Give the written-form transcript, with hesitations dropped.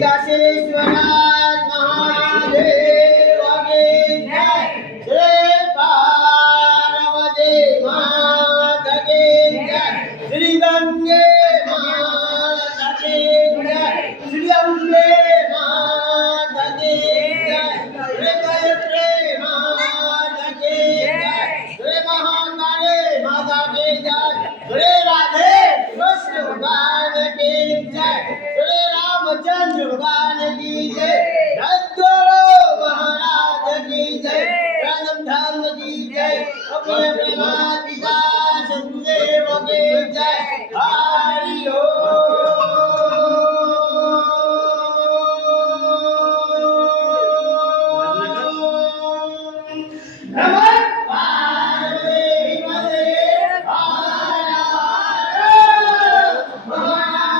काशीश्वरनाथ महादेव की जय। जय पार्वती माता की जय। श्री गंगे माता की जय। श्री अम्बे माता की जय। श्री गायत्री माता की जय। श्री महाकाली माता की जय। श्री राधे कृष्ण भगवान की जय। श्री रामचंद्र भगवान की जय। सद्गुरु महाराज की जय। राम धर्म की जय। अपने अपने माता पिता सदगुरुदेव की जय। हरि ओम। नमः पार्वती पते हर हर महादेव।